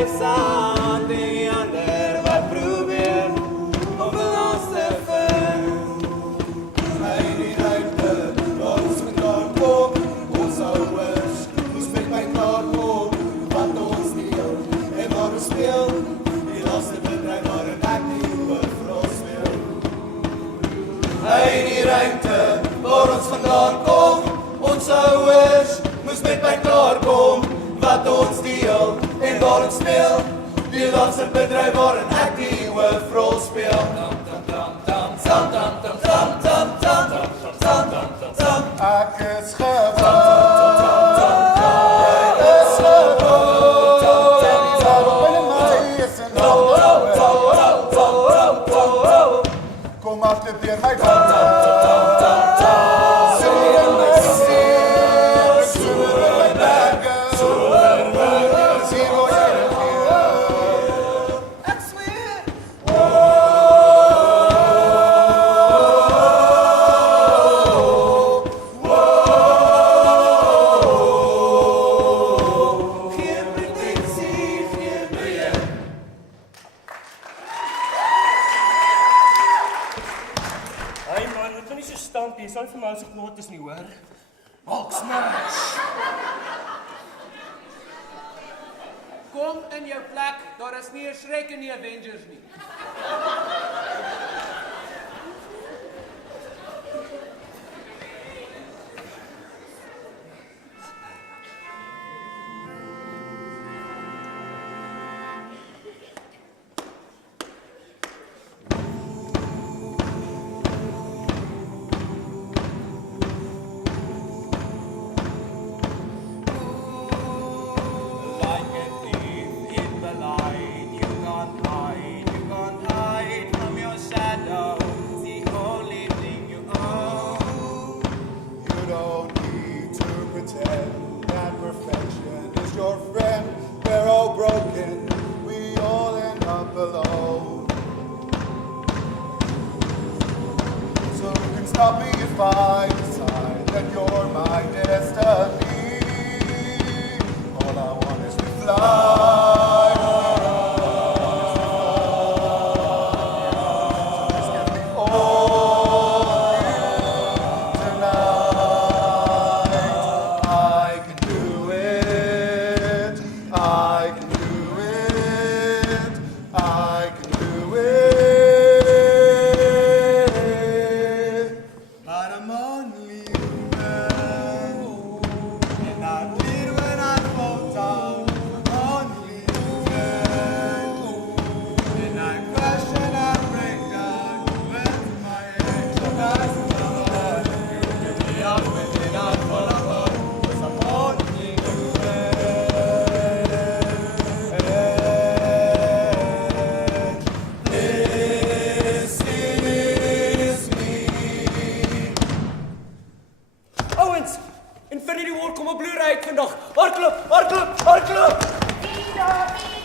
blyf saam, die ander wat probeer om balans te vind. Hy die ruimte, waar ons vandaan kom, ons ouers, moes met my klaar kom, wat ons deel, en waar ons speel, die laaste bedrijf waarin ek die hoofrol speel. Hy die ruimte, waar ons vandaan kom, ons ouers, moes met my klaar kom, wat ons deel, en waar ons speel, die laaste bedrijf waarin ek die hoofrol speel. Ek is gewoon, jy is gewoon, die wêreld binne my is in hande. Kom agter deur my wand. Sien in my seer, soer in my berge, sien hoe jy regeer. Ek zweer. Geen pretensie, geen beheer. Hey man, moet nou nie so stamp nie, jy sal nie vir my as ek kwaad is nie, hoor? Hulk smash! Kom in jou plek, daar is nie 'n Shrek in die Avengers nie. Like a thief in the light, you can't hide from your shadow. It's the only thing you own. You don't need to pretend that perfection is your friend. We're all broken, we all end up alone. So you can stop me if I decide that you're my destiny. All I want is to fly. So just give me all of you tonight. I can do it. I can do it. I can do it. But I'm only human. And I bleed when I fall down. I'm only human. And I crash and I break down. When my angel dies, pick me up and then I fall apart. 'Cause I'm only human. This is me. Ouwens, Infinity War kom op Blu-ray uit vandag. Hardloop, hardloop, hardloop! Wie daar wie